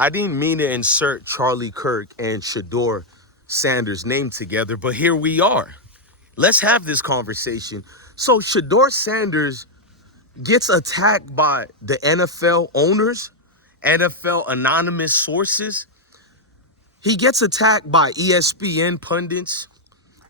I didn't mean to insert Charlie Kirk and Shedeur Sanders' name together, but here we are. Let's have this conversation. So Shedeur Sanders gets attacked by the NFL owners, NFL anonymous sources. He gets attacked by ESPN pundits.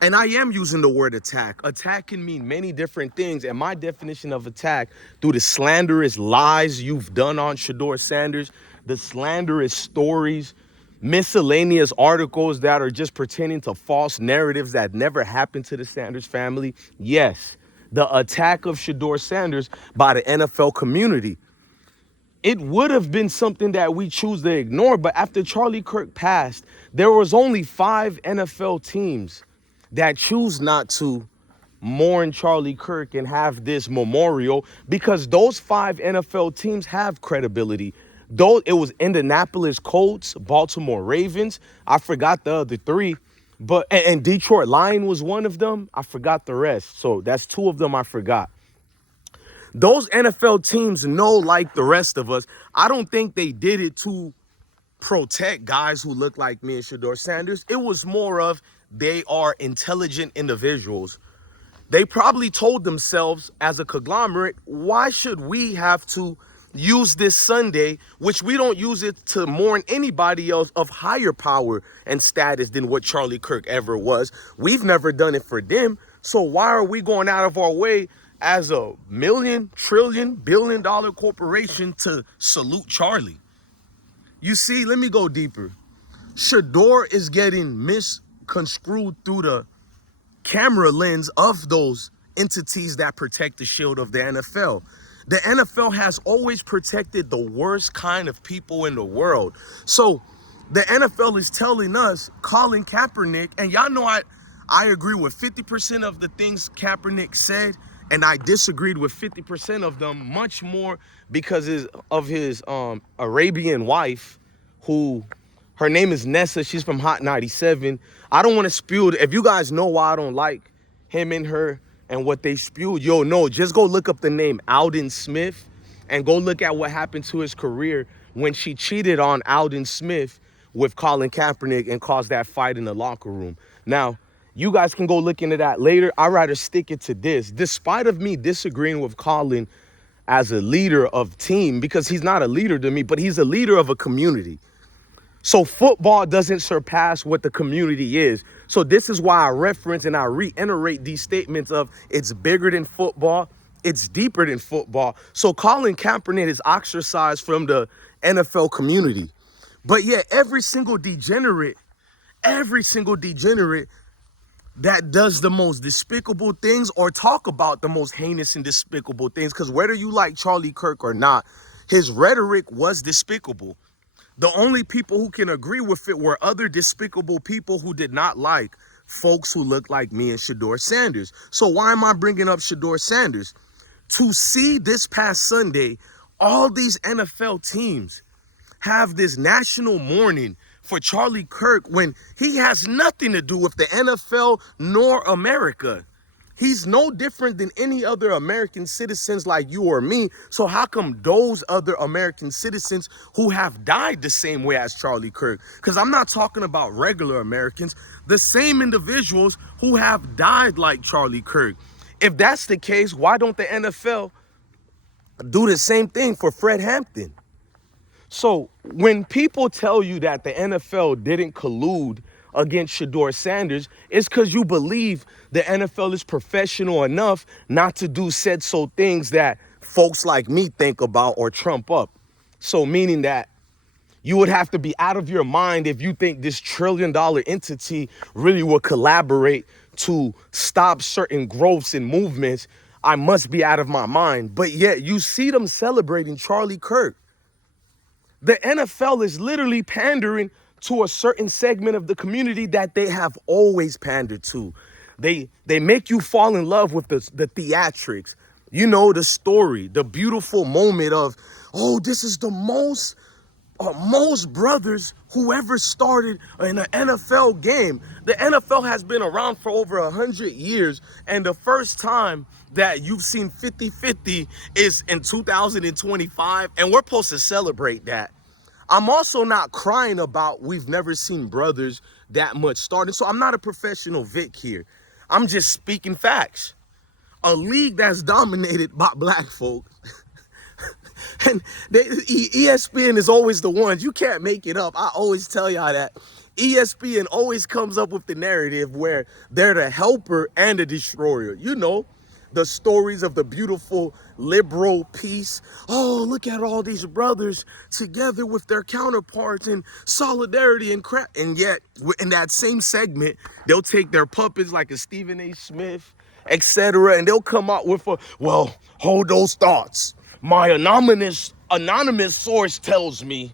And I am using the word attack. Attack can mean many different things. And my definition of attack, through the slanderous lies you've done on Shedeur Sanders, the slanderous stories, miscellaneous articles that are just pertaining to false narratives that never happened to the Sanders family. Yes, the attack of Shedeur Sanders by the NFL community. It would have been something that we choose to ignore, but after Charlie Kirk passed, there was only 5 NFL teams that choose not to mourn Charlie Kirk and have this memorial, because those 5 NFL teams have credibility. Though it was Indianapolis Colts, Baltimore Ravens, I forgot the other 3, but and Detroit Lions was one of them. I forgot the rest. So that's 2 of them I forgot. Those NFL teams know, like the rest of us, I don't think they did it to protect guys who look like me and Shedeur Sanders. It was more of they are intelligent individuals. They probably told themselves as a conglomerate, why should we have to use this Sunday, which we don't use it to mourn anybody else of higher power and status than what Charlie Kirk ever was. We've never done it for them. So why are we going out of our way as a million, trillion, billion-dollar corporation to salute Charlie? You see, let me go deeper. Shedeur is getting misconstrued through the camera lens of those entities that protect the shield of the NFL. The NFL has always protected the worst kind of people in the world. So the NFL is telling us, Colin Kaepernick, and y'all know I agree with 50% of the things Kaepernick said, and I disagreed with 50% of them, much more because of his Arabian wife, who, her name is Nessa. She's from Hot 97. I don't want to spew. If you guys know why I don't like him and her and what they spewed, no, just go look up the name Alden Smith and go look at what happened to his career when she cheated on Alden Smith with Colin Kaepernick and caused that fight in the locker room. Now, you guys can go look into that later. I'd rather stick it to this. Despite of me disagreeing with Colin as a leader of team, because he's not a leader to me, but he's a leader of a community. So football doesn't surpass what the community is. So this is why I reference and I reiterate these statements of it's bigger than football. It's deeper than football. So Colin Kaepernick is ostracized from the NFL community. But yet every single degenerate that does the most despicable things or talk about the most heinous and despicable things, because whether you like Charlie Kirk or not, his rhetoric was despicable. The only people who can agree with it were other despicable people who did not like folks who look like me and Shedeur Sanders. So why am I bringing up Shedeur Sanders? To see this past Sunday, all these NFL teams have this national mourning for Charlie Kirk when he has nothing to do with the NFL nor America. He's no different than any other American citizens like you or me. So how come those other American citizens who have died the same way as Charlie Kirk? Because I'm not talking about regular Americans, the same individuals who have died like Charlie Kirk. If that's the case, why don't the NFL do the same thing for Fred Hampton? So when people tell you that the NFL didn't collude against Shedeur Sanders, it's because you believe the NFL is professional enough not to do said-so things that folks like me think about or trump up. So meaning that you would have to be out of your mind if you think this trillion-dollar entity really will collaborate to stop certain growths and movements. I must be out of my mind. But yet you see them celebrating Charlie Kirk. The NFL is literally pandering to a certain segment of the community that they have always pandered to. They make you fall in love with the theatrics, the story, the beautiful moment of, oh, this is the most brothers who ever started in an NFL game. The NFL has been around for over 100 years, and the first time that you've seen 50-50 is in 2025, and we're supposed to celebrate that. I'm also not crying about we've never seen brothers that much starting. So I'm not a professional Vic here. I'm just speaking facts. A league that's dominated by black folks. And ESPN is always the ones. You can't make it up. I always tell y'all that. ESPN always comes up with the narrative where they're the helper and the destroyer. You know, the stories of the beautiful liberal peace. Oh, look at all these brothers together with their counterparts and solidarity and crap. And yet, in that same segment, they'll take their puppets like a Stephen A. Smith, etc., and they'll come out with a, well, hold those thoughts. My anonymous source tells me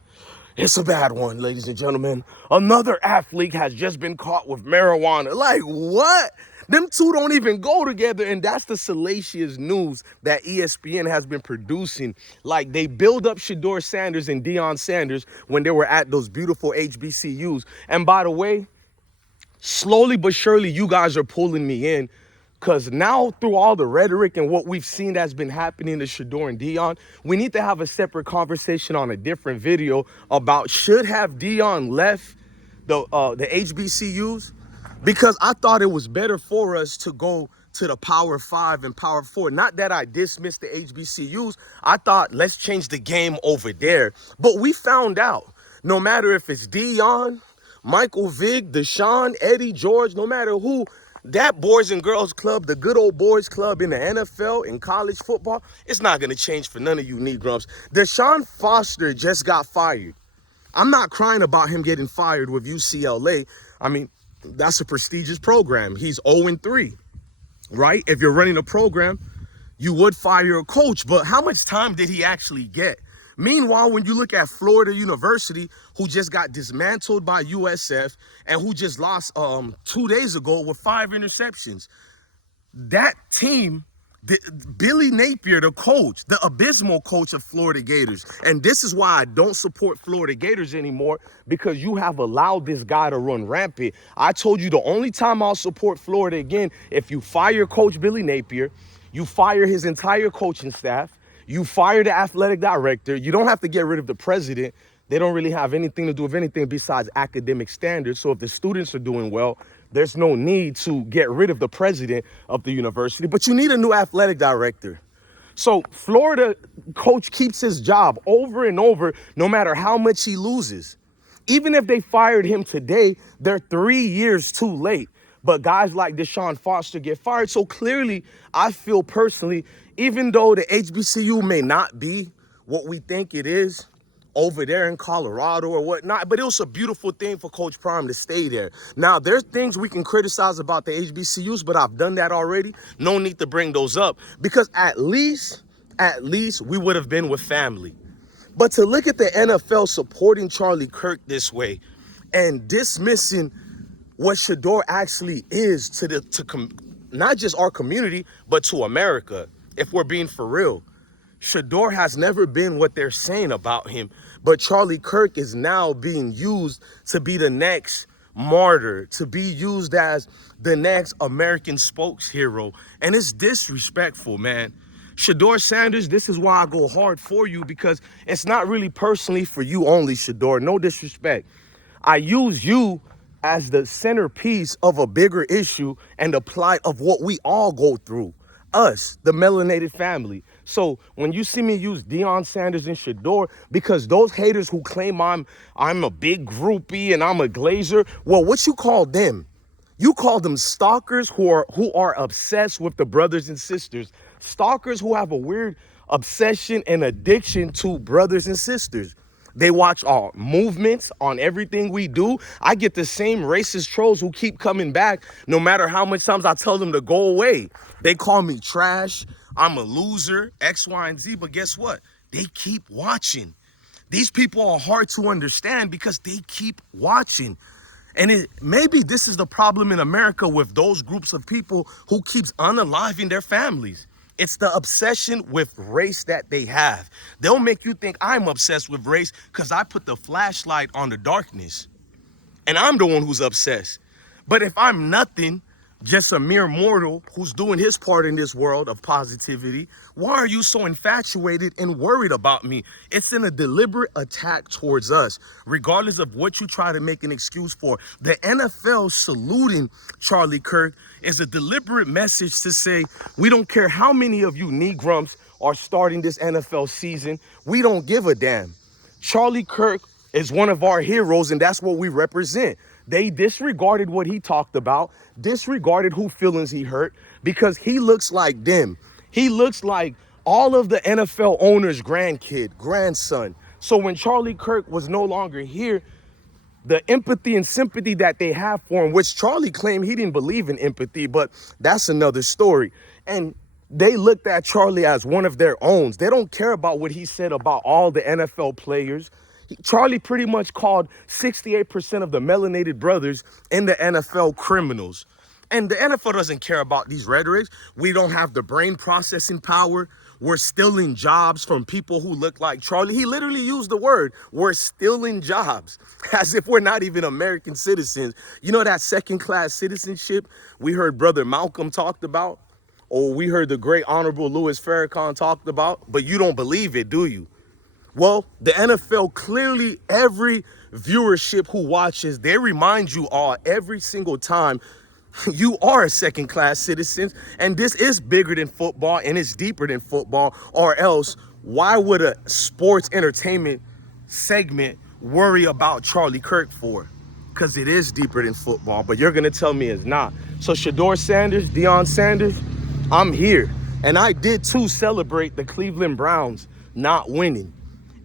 it's a bad one, ladies and gentlemen. Another athlete has just been caught with marijuana. Like, what? Them two don't even go together, and that's the salacious news that ESPN has been producing. Like, they build up Shedeur Sanders and Deion Sanders when they were at those beautiful HBCUs. And by the way, slowly but surely, you guys are pulling me in. Because now, through all the rhetoric and what we've seen that's been happening to Shedeur and Deion, we need to have a separate conversation on a different video about should have Deion left the HBCUs? Because I thought it was better for us to go to the Power 5 and Power 4. Not that I dismissed the HBCUs. I thought, let's change the game over there. But we found out, no matter if it's Deion, Michael Vick, Deshaun, Eddie, George, no matter who, that Boys and Girls Club, the good old boys club in the NFL, in college football, it's not going to change for none of you Negroes. Deshaun Foster just got fired. I'm not crying about him getting fired with UCLA. I mean, that's a prestigious program. He's 0-3, right? If you're running a program, you would fire a coach, but how much time did he actually get? Meanwhile, when you look at Florida University, who just got dismantled by USF and who just lost 2 days ago with 5 interceptions, that team, Billy Napier, the coach, the abysmal coach of Florida Gators, and this is why I don't support Florida Gators anymore, because you have allowed this guy to run rampant. I told you the only time I'll support Florida again, if you fire Coach Billy Napier, you fire his entire coaching staff, you fire the athletic director. You don't have to get rid of the president. They don't really have anything to do with anything besides academic standards. So if the students are doing well, there's no need to get rid of the president of the university. But you need a new athletic director. So Florida coach keeps his job over and over, no matter how much he loses. Even if they fired him today, they're 3 years too late. But guys like Deshaun Foster get fired. So clearly, I feel personally, even though the HBCU may not be what we think it is over there in Colorado or whatnot, but it was a beautiful thing for Coach Prime to stay there. Now, there's things we can criticize about the HBCUs, but I've done that already. No need to bring those up because at least we would have been with family. But to look at the NFL supporting Charlie Kirk this way and dismissing what Shedeur actually is to not just our community, but to America, if we're being for real. Shedeur has never been what they're saying about him, but Charlie Kirk is now being used to be the next martyr, to be used as the next American spokeshero, and it's disrespectful, man. Shedeur Sanders, this is why I go hard for you, because it's not really personally for you only, Shedeur. No disrespect. I use you as the centerpiece of a bigger issue and the plight of what we all go through. Us, the melanated family. So when you see me use Deion Sanders and Shedeur, because those haters who claim I'm a big groupie and I'm a glazer, well, what you call them? You call them stalkers who are obsessed with the brothers and sisters. Stalkers who have a weird obsession and addiction to brothers and sisters. They watch our movements on everything we do. I get the same racist trolls who keep coming back no matter how much times I tell them to go away. They call me trash. I'm a loser, X, Y, and Z. But guess what? They keep watching. These people are hard to understand because they keep watching. And maybe this is the problem in America with those groups of people who keeps unaliving their families. It's the obsession with race that they have. They'll make you think I'm obsessed with race because I put the flashlight on the darkness. And I'm the one who's obsessed. But if I'm nothing just a mere mortal who's doing his part in this world of positivity. Why are you so infatuated and worried about me? It's in a deliberate attack towards us, regardless of what you try to make an excuse for. The NFL saluting Charlie Kirk is a deliberate message to say, we don't care how many of you Negrums are starting this NFL season. We don't give a damn. Charlie Kirk is one of our heroes, and that's what we represent. They disregarded what he talked about, disregarded who feelings he hurt, because he looks like them. He looks like all of the NFL owners' grandkid, grandson. So when Charlie Kirk was no longer here, the empathy and sympathy that they have for him, which Charlie claimed he didn't believe in empathy, but that's another story. And they looked at Charlie as one of their own. They don't care about what he said about all the NFL players. Charlie pretty much called 68% of the melanated brothers in the NFL criminals. And the NFL doesn't care about these rhetorics. We don't have the brain processing power. We're stealing jobs from people who look like Charlie. He literally used the word, we're stealing jobs, as if we're not even American citizens. You know that second-class citizenship we heard Brother Malcolm talked about, or we heard the great Honorable Louis Farrakhan talked about, but you don't believe it, do you? Well, the NFL clearly, every viewership who watches, they remind you all every single time you are a second-class citizen, and this is bigger than football and it's deeper than football, or else why would a sports entertainment segment worry about Charlie Kirk for? Because it is deeper than football, but you're gonna tell me it's not. So Shedeur Sanders, Deion Sanders, I'm here. And I did too celebrate the Cleveland Browns not winning.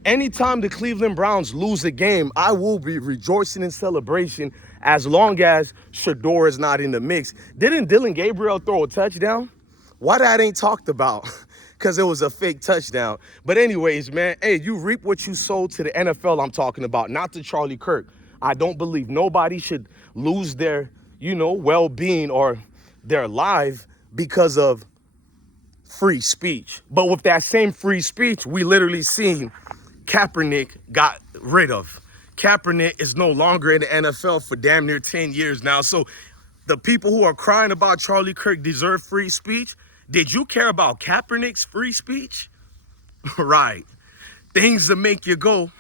Anytime the Cleveland Browns lose a game, I will be rejoicing in celebration as long as Shedeur is not in the mix. Didn't Dylan Gabriel throw a touchdown? Why that ain't talked about? Because it was a fake touchdown. But anyways, man, hey, you reap what you sow to the NFL I'm talking about, not to Charlie Kirk. I don't believe nobody should lose their, well-being or their life because of free speech. But with that same free speech, we literally seen Kaepernick got rid of. Kaepernick is no longer in the NFL for damn near 10 years now. So the people who are crying about Charlie Kirk deserve free speech. Did you care about Kaepernick's free speech? Right. Things that make you go,